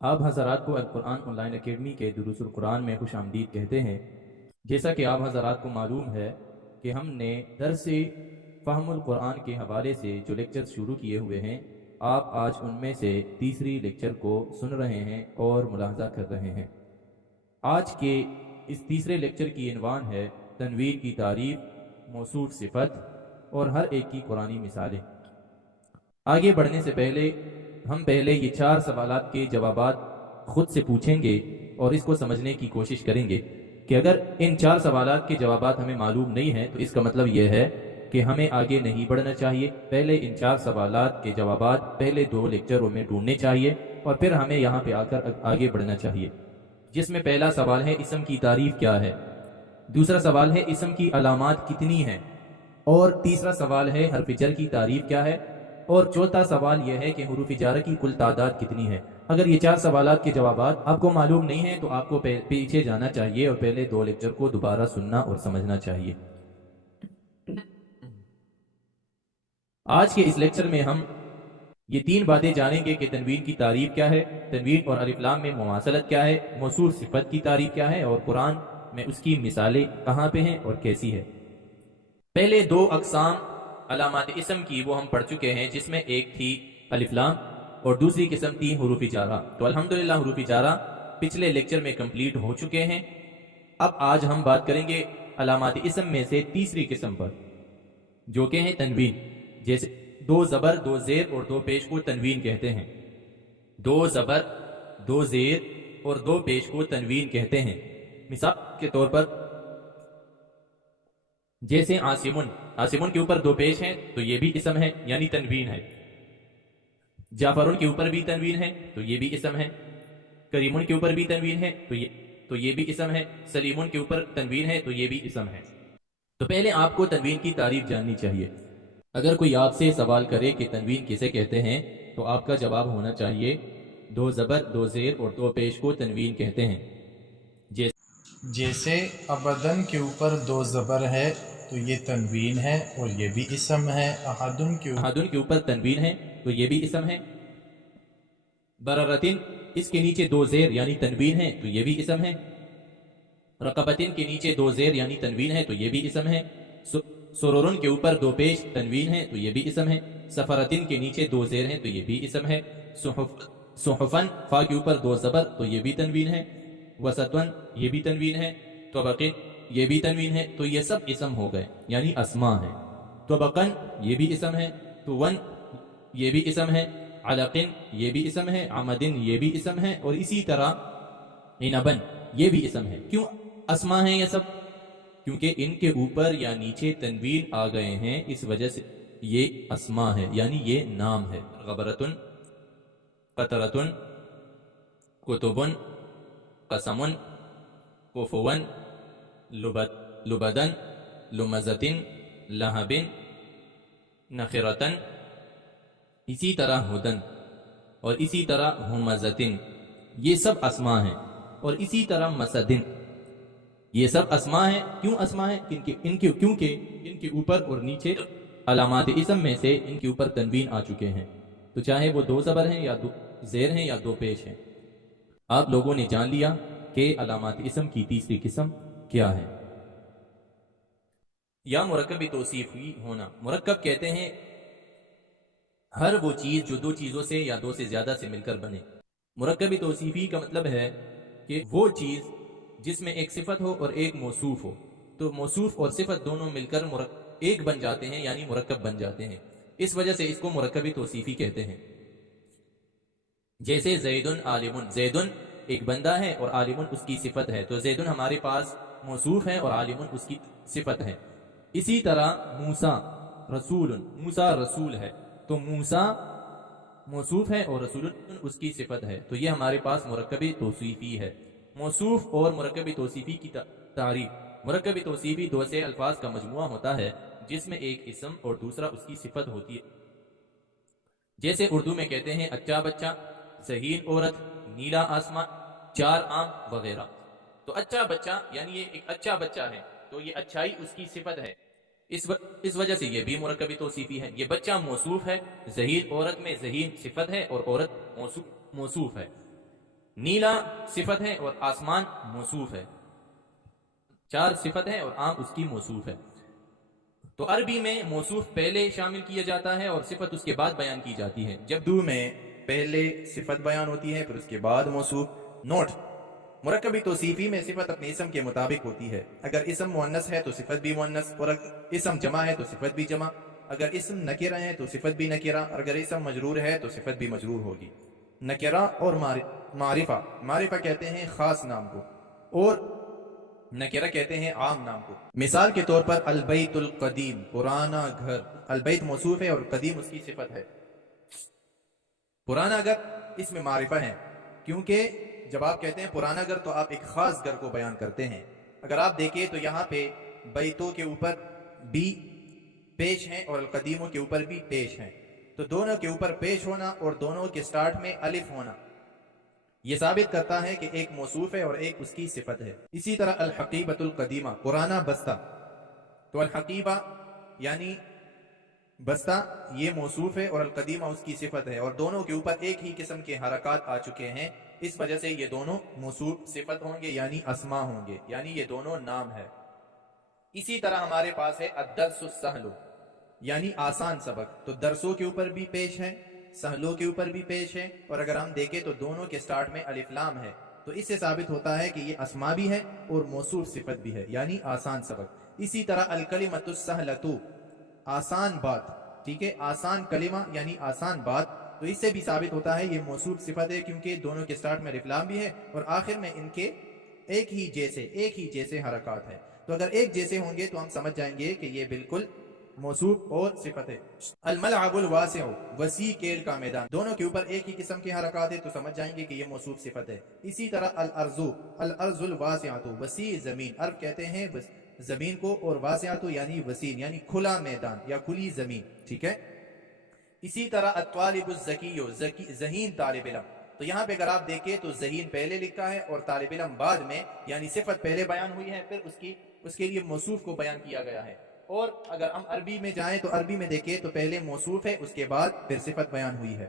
आप हज़रात को अल-कुरान online academy के दुरूसुल कुरान में खुश आमदीद कहते हैं। जैसा कि आप हज़रात को मालूम है कि हमने दरसे फ़हमुल कुरान के हवाले से जो लेक्चर शुरू किए हुए हैं, आप आज उनमें से तीसरी लेक्चर को सुन रहे हैं और मुलाहज़ा कर रहे हैं। आज के इस तीसरे लेक्चर की इनवान है तनवीर की तारीफ, मौसूफ सिफत और हर एक की कुरानी मिसालें। आगे बढ़ने से पहले हम पहले ये 4 सवालात के जवाबात खुद से पूछेंगे और इसको समझने की कोशिश करेंगे कि अगर इन 4 सवालात के जवाबात हमें मालूम नहीं हैं तो इसका मतलब यह है कि हमें आगे नहीं बढ़ना चाहिए। पहले इन 4 सवालात के जवाबात पहले 2 लेक्चरों में ढूंढने चाहिए और फिर हमें यहाँ पे आकर आगे बढ़ना चाहिए। जिसमें पहला सवाल है इसम की तारीफ क्या है, दूसरा सवाल है इसम की अलामात कितनी हैं, और तीसरा सवाल है हर्फ जर की तारीफ क्या है, और चौथा सवाल यह है कि हुरूफ जार की कुल तादाद कितनी है। अगर ये 4 सवालात के जवाबात आपको मालूम नहीं है तो आपको पीछे जाना चाहिए और पहले 2 लेक्चर को दोबारा सुनना और समझना चाहिए। आज के इस लेक्चर में हम ये 3 बातें जानेंगे कि तनवीन की तारीफ क्या है, तनवीन और अलिफ लाम में मुमासलत क्या है, मौसूल सिफत की तारीफ क्या है और कुरान में उसकी मिसालें कहाँ पे हैं और कैसी है। पहले 2 अक़साम अलामात इसम की वो हम पढ़ चुके हैं, जिसमें एक थी अलिफ लाम और दूसरी किस्म थी हुरूफ जारा। तो अल्हम्दुलिल्लाह हुरूफ जारा पिछले लेक्चर में कंप्लीट हो चुके हैं। अब आज हम बात करेंगे अलामात इसम में से तीसरी किस्म पर, जो कि है तनवीन। जैसे 2 ज़बर 2 ज़ेर और 2 पेश को तनवीन कहते हैं। 2 ज़बर 2 ज़ेर और 2 पेश को तनवीन कहते हैं। मिसाल के तौर पर जैसे आसिमुन, आसिमुन के ऊपर 2 पेश हैं तो ये भी इसम है यानी तनवीन है। जाफरुन के ऊपर भी तनवीन है तो ये भी इसम है। करीमुन के ऊपर भी तनवीन है तो ये भी इसम है। सलीमुन के ऊपर तनवीन है तो ये भी इसम है। तो पहले आपको तनवीन की तारीफ जाननी चाहिए। अगर कोई आपसे सवाल करे कि तनवीन किसे कहते हैं तो आपका जवाब होना चाहिए 2 ज़बर 2 ज़ेर और 2 पेश को तनवीन कहते हैं। जैसे अबदन के ऊपर 2 ज़बर है तो ये तनवीन है और ये भी इसम है। अहदुन के ऊपर तनवीन है तो ये भी इसम है। बररतिन, इसके नीचे 2 ज़ेर यानी तनवीन है तो ये भी इसम है। रकबतिन के नीचे 2 ज़ेर यानी तनवीन है तो ये भी इसम है। सुरुरुन के ऊपर 2 पेश तनवीन है तो ये भी इसम है। सफरतिन के नीचे 2 ज़ेर हैं तो ये भी इसम है। सुहुफन, फा के ऊपर 2 ज़बर तो ये भी तनवीन है। वसतवन, ये भी तनवीन है। तबकिन, ये भी तनवीन है। तो ये सब इसम हो गए यानी अस्मा है। तबकन, ये भी इसम है। तुवन, ये भी इसम है। अलकिन, ये भी इसम है। आमदिन, ये भी इसम है। और इसी तरह इनबन, ये भी इसम है। क्यों अस्मा है ये सब? क्योंकि इनके ऊपर या नीचे तनवीन आ गए हैं, इस वजह से ये अस्मा है यानी ये नाम है। गबरतुन, कतरतुन, कुतुबुन, कसमुन, कुफुवन, लुबदन, लुमजतिन, लहबिन, नखिरतन, इसी तरह हुदन और इसी तरह हुमजतिन, ये सब अस्मा हैं। और इसी तरह मसदिन, ये सब अस्मा हैं। क्यों अस्मा है? क्योंकि इनके ऊपर और नीचे अलामात इसम में से इनके ऊपर तनवीन आ चुके हैं। तो चाहे वो 2 ज़बर हैं या 2 ज़ेर हैं या 2 पेश हैं। आप लोगों ने जान लिया कि अलामात इसम की तीसरी किस्म क्या है। या मुरक्कब तौसीफी होना। मुरक्कब कहते हैं हर वो चीज जो 2 चीजों से या 2 से ज्यादा से मिलकर बने। मुरक्कब तौसीफी का मतलब है कि वो चीज जिसमें एक सिफत हो और एक मौसूफ हो। तो मौसूफ और सिफत दोनों मिलकर एक बन जाते हैं यानी मुरक्कब बन जाते हैं। इस वजह से इसको मुरक्कब तौसीफी कहते हैं। जैसे ज़ैदुन आलिमुन, ज़ैदुन एक बंदा है और आलिमुन उसकी सिफत है। तो ज़ैदुन हमारे पास मौसूफ है और आलिमुन उसकी सिफत है। इसी तरह मूसा रसूलुन, मूसा रसूल है तो मूसा मौसूफ है और रसूलुन उसकी सिफत है। तो ये हमारे पास मुरक्कब तौसीफी है। मौसूफ और मुरक्कब तौसीफी की तारीफ। मुरक्कब तौसीफी 2 से अल्फाज का मजमुआ होता है जिसमें एक इसम और दूसरा उसकी सिफत होती है। जैसे उर्दू में कहते हैं अच्छा बच्चा, ज़हीन औरत, नीला आसमान, 4 आम वगैरह। तो अच्छा बच्चा यानी ये एक अच्छा बच्चा है तो ये अच्छाई उसकी सिफत है। इस वजह से ये भी मुरक्कब तौसीफी है। ये बच्चा मौसूफ है, ज़हीन औरत में ज़हीन सिफत है और औरत मौसूफ है। نیلا صفت ہے اور آسمان موصوف ہے، 4 صفت ہے اور عام اس کی موصوف ہے۔ تو عربی میں موصوف پہلے شامل کیا جاتا ہے اور صفت اس کے بعد بیان کی جاتی ہے۔ جب اردو میں پہلے صفت بیان ہوتی ہے، پھر اس کے بعد موصوف۔ نوٹ: مرکبی توصیفی میں صفت اپنے اسم کے مطابق ہوتی ہے۔ اگر اسم مؤنث ہے تو صفت بھی مؤنث، اور اگر اسم جمع ہے تو صفت بھی جمع۔ اگر اسم نکرہ ہے تو صفت بھی نکرہ، اور اگر اسم مجرور ہے تو صفت بھی مجرور ہوگی۔ نکرہ اور معرفہ، معرفہ کہتے ہیں خاص نام کو، اور نکرہ کہتے ہیں عام نام کو۔ مثال کے طور پر البیت القدیم، پرانا گھر۔ البیت موصوف ہے اور قدیم اس کی صفت ہے۔ پرانا گھر اس میں معرفہ ہے، کیونکہ جب آپ کہتے ہیں پرانا گھر تو آپ ایک خاص گھر کو بیان کرتے ہیں۔ اگر آپ دیکھیں تو یہاں پہ بیتوں کے اوپر بھی پیش ہیں اور القدیموں کے اوپر بھی پیش ہیں، تو دونوں کے اوپر پیش ہونا اور دونوں کے سٹارٹ میں الف ہونا یہ ثابت کرتا ہے کہ ایک موصوف ہے اور ایک اس کی صفت ہے۔ اسی طرح الحقیبۃ القدیمہ، پرانا بستہ، تو الحقیبہ یعنی بستہ یہ موصوف ہے اور القدیمہ اس کی صفت ہے، اور دونوں کے اوپر ایک ہی قسم کے حرکات آ چکے ہیں، اس وجہ سے یہ دونوں موصوف صفت ہوں گے، یعنی اسما ہوں گے، یعنی یہ دونوں نام ہے۔ اسی طرح ہمارے پاس ہے الدرس السہل، یعنی آسان سبق، تو درسوں کے اوپر بھی پیش ہے، سہلوں کے اوپر بھی پیش ہے، اور اگر ہم دیکھیں تو دونوں کے سٹارٹ میں الف لام ہے، تو اس سے ثابت ہوتا ہے کہ یہ اسما بھی ہے اور موصوف صفت بھی ہے، یعنی آسان سبق۔ اسی طرح الکلمۃ السہلۃ، آسان بات، ٹھیک ہے، آسان کلمہ یعنی آسان بات، تو اس سے بھی ثابت ہوتا ہے یہ موصوف صفت ہے، کیونکہ دونوں کے سٹارٹ میں الف لام بھی ہے اور آخر میں ان کے ایک ہی جیسے حرکات ہیں، تو اگر ایک جیسے ہوں گے تو ہم سمجھ جائیں گے کہ یہ بالکل موصوف اور صفت ہے۔ الملعب الواسع، وسیع کھیل کا میدان، دونوں کے اوپر ایک ہی قسم کے حرکات ہے، تو سمجھ جائیں گے کہ یہ موصوف صفت ہے۔ اسی طرح الارض الواسعۃ، وسیع زمین، ارض کہتے ہیں زمین کو، اور واسعۃ یعنی وسیع، یعنی کھلا میدان یا کھلی زمین، ٹھیک ہے۔ اسی طرح الطالب الذکی، ذہین طالب علم، تو یہاں پہ اگر آپ دیکھیں تو ذہین پہلے لکھا ہے اور طالب علم بعد میں، یعنی صفت پہلے بیان ہوئی ہے، پھر اس کے لیے موصوف کو بیان کیا گیا ہے۔ اور اگر ہم عربی میں جائیں تو عربی میں دیکھیں تو پہلے موصوف ہے، اس کے بعد پھر صفت بیان ہوئی ہے،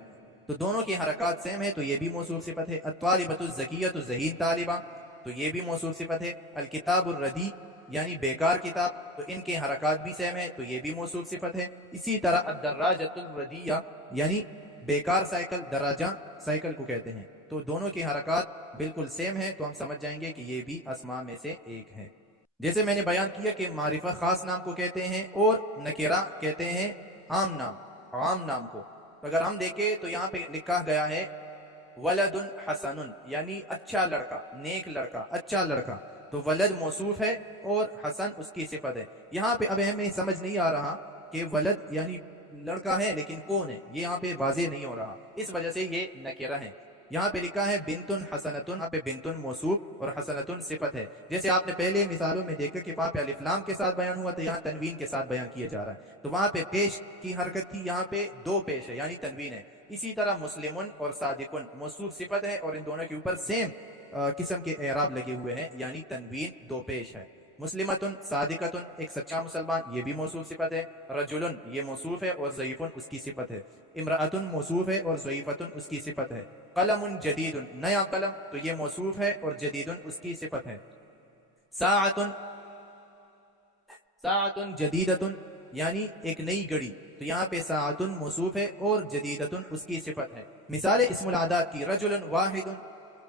تو دونوں کی حرکات سیم ہے، تو یہ بھی موصوف صفت ہے۔ الطالبۃ الذکیۃ، ذہین طالبہ، تو یہ بھی موصوف صفت ہے۔ الکتاب الردی، یعنی بیکار کتاب، تو ان کے حرکات بھی سیم ہے، تو یہ بھی موصوف صفت ہے۔ اسی طرح الدراجۃ الردیہ، یعنی بیکار سائیکل، دراجہ سائیکل کو کہتے ہیں، تو دونوں کی حرکات بالکل سیم ہے، تو ہم سمجھ جائیں گے کہ یہ بھی اسماء میں سے ایک ہے۔ جیسے میں نے بیان کیا کہ معرفہ خاص نام کو کہتے ہیں اور نکرہ کہتے ہیں عام نام کو۔ تو اگر ہم دیکھیں تو یہاں پہ لکھا گیا ہے ولد حسن، یعنی اچھا لڑکا، نیک لڑکا، اچھا لڑکا، تو ولد موصوف ہے اور حسن اس کی صفت ہے۔ یہاں پہ اب ہمیں سمجھ نہیں آ رہا کہ ولد یعنی لڑکا ہے لیکن کون ہے، یہ یہاں پہ واضح نہیں ہو رہا، اس وجہ سے یہ نکرہ ہے۔ یہاں پہ لکھا ہے بنتن حسنتن، یہاں پہ بنتن موصوف اور حسنتن صفت ہے۔ جیسے آپ نے پہلے مثالوں میں دیکھا کہ وہاں پہ الف لام کے ساتھ بیان ہوا، تو یہاں تنوین کے ساتھ بیان کیا جا رہا ہے، تو وہاں پہ پیش کی حرکت تھی، یہاں پہ دو پیش ہے یعنی تنوین ہے۔ اسی طرح مسلمن اور صادقن موصوف صفت ہے اور ان دونوں کے اوپر سیم قسم کے اعراب لگے ہوئے ہیں، یعنی تنوین دو پیش ہے۔ مسلمتن، صادقتن، ایک سچا مسلمان، یہ بھی موصوف صفت ہے۔ رجلن یہ موصوف ہے اور ضعیفن اس کی صفت ہے۔ امرأتن موصوف ہے اور ضعیفتن اس کی صفت ہے۔ قلم جدید، نیا قلم، تو یہ موصوف ہے اور جدید اس کی صفت ہے۔ ساعتن جدیدتن، یعنی ایک نئی گھڑی، تو یہاں پہ ساعتن موصوف ہے اور جدیدتن اس کی صفت ہے۔ مثال اسم العداد کی رجلن واحدن،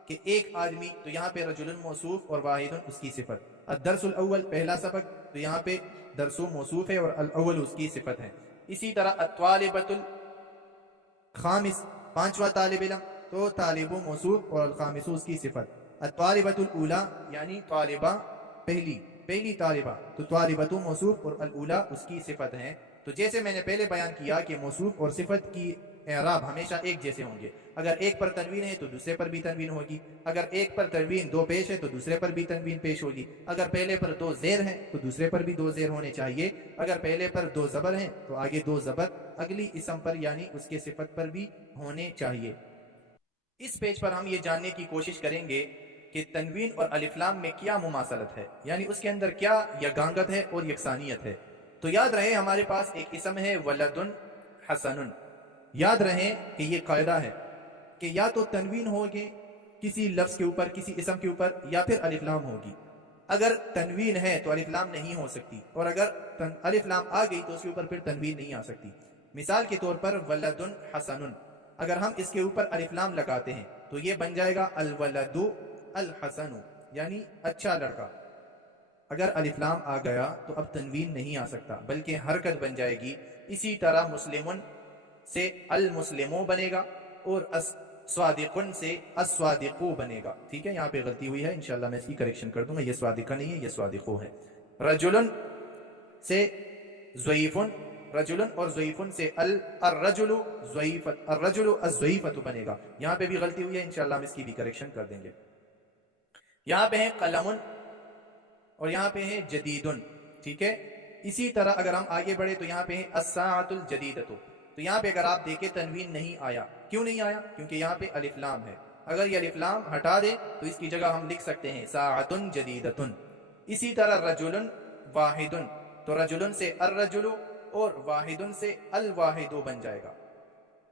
کہ ایک آدمی، تو یہاں پہ رجلن موصوف اور واحدن اس کی صفت۔ الدرس الاول، پہلا سبق، تو یہاں پہ درسو موصوف ہے اور الاول اس کی صفت ہے۔ اسی طرح الطالبۃ الخامس، پانچواں طالب علم، تو طالب موصوف اور الخامس اس کی صفت۔ الطالبۃ الاولی، یعنی طالبہ پہلی طالبہ، تو طالبۃ موصوف اور الاولی اس کی صفت ہے۔ تو جیسے میں نے پہلے بیان کیا کہ موصوف اور صفت کی اعراب ہمیشہ ایک جیسے ہوں گے، اگر ایک پر تنوین ہے تو دوسرے پر بھی تنوین ہوگی، اگر ایک پر تنوین دو پیش ہے تو دوسرے پر بھی تنوین پیش ہوگی، اگر پہلے پر دو زیر ہیں تو دوسرے پر بھی دو زیر ہونے چاہیے، اگر پہلے پر دو زبر ہیں تو آگے دو زبر اگلی اسم پر یعنی اس کے صفت پر بھی ہونے چاہیے۔ اس پیج پر ہم یہ جاننے کی کوشش کریں گے کہ تنوین اور الف لام میں کیا مماثلت ہے، یعنی اس کے اندر کیا یگانگت ہے اور یکسانیت ہے۔ تو یاد رہے ہمارے پاس ایک اسم ہے ولدن حسن، یاد رہے کہ یہ قاعدہ ہے کہ یا تو تنوین ہوگے किसी लफ्ज़ के ऊपर, किसी इसम के ऊपर, या फिर अलिफ लाम होगी। अगर तनवीन है तो अलिफ लाम नहीं हो सकती, और अगर अलिफ लाम आ गई तो उसके ऊपर फिर तनवीन नहीं आ सकती। मिसाल के तौर पर वलदुन हसनुन, अगर हम इसके ऊपर अलिफ लाम लगाते हैं तो ये बन जाएगा अल वलदु अल हसनु, यानी अच्छा लड़का। अगर अलिफ लाम आ गया तो अब तनवीन नहीं आ सकता बल्कि हरकत बन जाएगी। इसी तरह मुस्लिमुन से अल मुस्लिमो बनेगा और स्वादिकुन से अस्वादिकु बनेगा। ठीक है, यहाँ पे गलती हुई है, इंशाल्लाह मैं इसकी करेक्शन कर दूंगा। ये स्वादिका नहीं है, ये स्वादिकु है। रजुलन से ज़ईफुन, रजुलन और ज़ईफुन से अर्रजुलु ज़ईफत, अर्रजुलु अज़ईफतु बनेगा। यहाँ पे भी गलती हुई है, इंशाल्लाह हम इसकी भी करेक्शन कर देंगे। यहाँ पे है कलमुन और यहाँ पे है जदीदुन। ठीक है, इसी तरह अगर हम आगे बढ़े तो यहाँ पे है अस्साअतुल जदीदतु। तो यहाँ पे अगर आप देखें तनवीन नहीं आया, क्यों नहीं आया? क्योंकि यहाँ पे अलिफ लाम है। अगर ये अलिफ लाम हटा दे तो इसकी जगह हम लिख सकते हैं साअतुन जदीदतुन। इसी तरह रजुलन वाहिदुन, तो रजुलन से अर्रजुलु और वाहिदुन से अल वाहिदु बन जाएगा।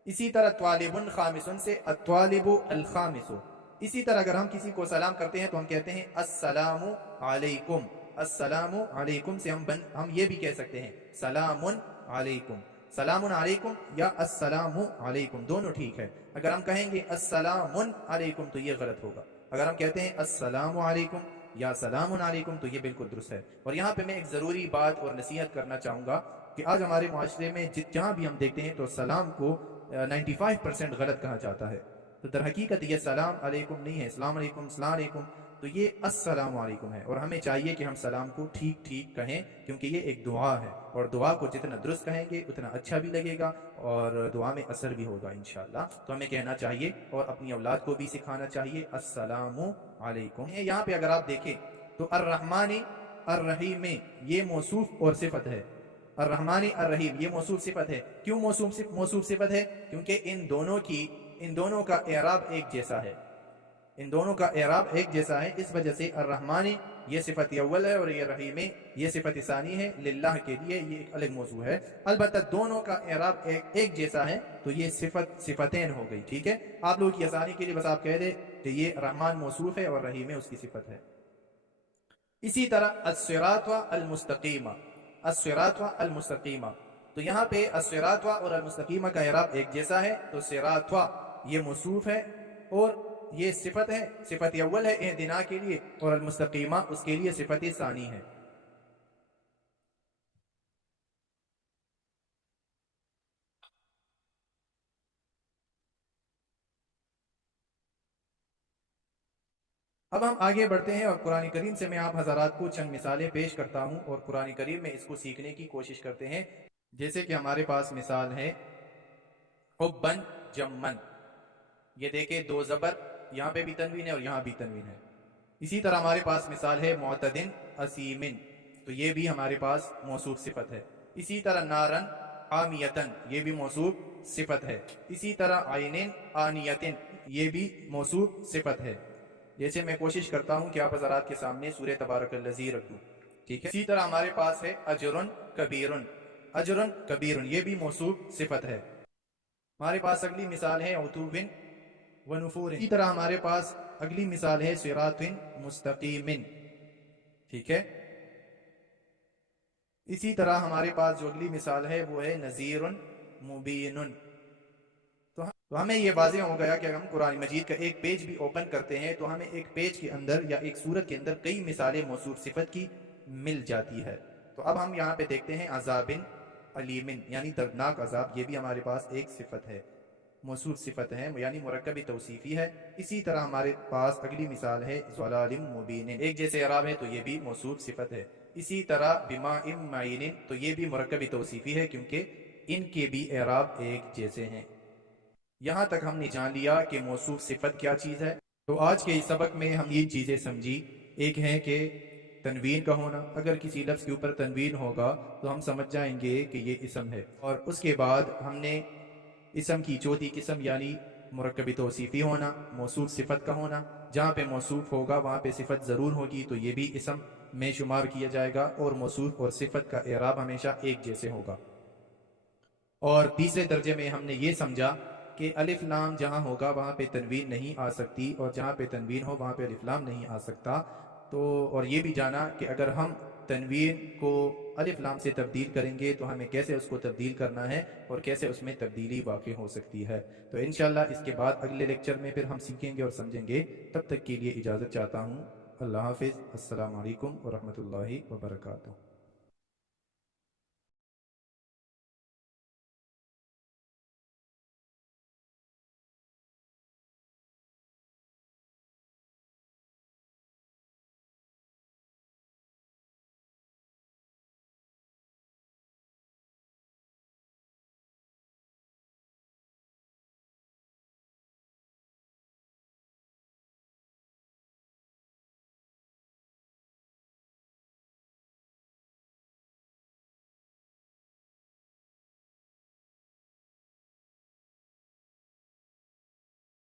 इसी तरह त्वालिबुन खामिसुन से अत्वालिबु अल खामिसु। इसी तरह अगर हम किसी को सलाम करते हैं तो हम कहते हैं अस्सलामु अलैकुम। अस्सलामु अलैकुम से हम ये भी कह सकते हैं सलामुन अलैकुम। सलामुन अलैकुम या अस्सलामु अलैकुम दोनों ठीक है। अगर हम कहेंगे अस्सलामुन अलैकुम तो ये गलत होगा। अगर हम कहते हैं अस्सलामु अलैकुम या सलामुन अलैकुम तो ये बिल्कुल दुरुस्त है। और यहाँ पे मैं एक ज़रूरी बात और नसीहत करना चाहूँगा कि आज हमारे माशरे में जहाँ भी हम देखते हैं तो सलाम को 95% गलत कहा जाता है। तो दर हकीकत ये सलाम अलैकुम नहीं है, अस्सलाम अलैकुम, सलाम अलैकुम, तो ये अस्सलामु अलैकुम है। और हमें चाहिए कि हम सलाम को ठीक ठीक कहें, क्योंकि ये एक दुआ है और दुआ को जितना दुरुस्त कहेंगे उतना अच्छा भी लगेगा और दुआ में असर भी होगा इंशाअल्लाह। तो हमें कहना चाहिए और अपनी औलाद को भी सिखाना चाहिए अस्सलामु अलैकुम। यहाँ पे अगर आप देखें तो अर्रहमानी अर्रहीम ये मौसूफ और सिफत है। अर्रहमानी अर्रहीम ये मौसूफ सिफत है। क्यों मौसूफ सिफत है? क्योंकि इन दोनों का एराब एक जैसा है। इन दोनों का एराब एक जैसा है, इस वजह से अर्रहमानी ये सिफत अव्वल है और ये रहीम ये सिफत सानी है। लिल्लाह के लिए ये एक अलग मौजू है। अलबत्ता दोनों का एराब एक जैसा है तो ये सिफतें हो गई। ठीक है, आप लोगों की आसानी के लिए बस आप कह दे कि ये रहमान मौसूफ है और रहीम उसकी सिफत है। इसी तरह अस्सिरात व अल मुस्तकीमा, अस्सिरात व अल मुस्तकीमा, तो यहाँ पे अस्सिरात व और अल मुस्तकीमा का एराब एक जैसा है। तो सिरात व ये मौसूफ है और ये सिफत है, सिफत अव्वल है इहदिना के लिए, और अल मुस्तकीमा उसके लिए सिफत सानी है। अब हम आगे बढ़ते हैं और कुरान करीम से मैं आप हज़रात को चंद मिसालें पेश करता हूं और कुरान करीम में इसको सीखने की कोशिश करते हैं। जैसे कि हमारे पास मिसाल है हुब्बन जम्मन, ये देखे दो ज़बर, यहाँ पे भी तनवीन है और यहाँ भी तनवीन है। इसी तरह हमारे पास मिसाल है मुअतदिन असीमिन, तो ये भी हमारे पास मौसूफ सिफत है। इसी तरह नारन आमियतन, ये भी मौसूफ सिफत है। इसी तरह आइनिन आनियतिन, ये भी मौसूफ सिफत है। जैसे मैं कोशिश करता हूँ कि आप हज़रात के सामने सूरह तबारकल्लज़ी रख दूँ। ठीक है, इसी तरह हमारे पास है अजरुन कबीरुन, अजरुन कबीरुन, ये भी मौसूफ सिफत है। हमारे पास अगली मिसाल है उतुबिन व नुफूर। इसी तरह हमारे पास अगली मिसाल है सिरातिन मुस्तकीमिन। ठीक है, इसी तरह हमारे पास जो अगली मिसाल है वो है नज़ीरुन मुबीनुन। तो हमें ये वाज़ेह हो गया कि अगर हम कुरान मजीद का एक पेज भी ओपन करते हैं तो हमें एक पेज के अंदर या एक सूरत के अंदर कई मिसालें मौसूफ सिफत की मिल जाती है। तो अब हम यहाँ पे देखते हैं अज़ाबिन अलीमिन, यानी दर्दनाक अज़ाब, ये भी हमारे पास एक सिफत है, मौसूफ सिफत है, यानी मुरक्कबी तौसीफ़ी है। इसी तरह हमारे पास अगली मिसाल है ज़लालिम मुबीन, एक जैसे एराब है तो ये भी मौसूफ सिफत है। इसी तरह बिमाइम माइनिन, तो ये भी मुरक्कबी तौसीफ़ी है क्योंकि इनके भी एराब एक जैसे हैं। यहाँ तक हमने जान लिया कि मौसूफ सिफत क्या चीज़ है। तो आज के इस सबक में हम ये चीज़ें समझी। एक है कि तनवीन का होना, अगर किसी लफ्ज़ के ऊपर तनवीन होगा तो हम समझ जाएंगे कि ये इसम है। और उसके बाद हमने इसम की चौथी किस्म यानी मुरक्कबी तौसीफ़ी होना, मौसूफ सिफत का होना, जहाँ पे मौसूफ होगा वहाँ पे सिफत ज़रूर होगी तो ये भी इसम में शुमार किया जाएगा और मौसूफ और सिफत का एराब हमेशा एक जैसे होगा। और तीसरे दर्जे में हमने ये समझा کہ الف لام جہاں ہوگا وہاں پہ تنوین نہیں آ سکتی، اور جہاں پہ تنوین ہو وہاں پہ الف لام نہیں آ سکتا۔ تو اور یہ بھی جانا کہ اگر ہم تنوین کو الف لام سے تبدیل کریں گے تو ہمیں کیسے اس کو تبدیل کرنا ہے اور کیسے اس میں تبدیلی واقع ہو سکتی ہے۔ تو انشاءاللہ اس کے بعد اگلے لیکچر میں پھر ہم سیکھیں گے اور سمجھیں گے۔ تب تک کے لیے اجازت چاہتا ہوں۔ اللہ حافظ۔ السلام علیکم ورحمۃ اللہ وبرکاتہ۔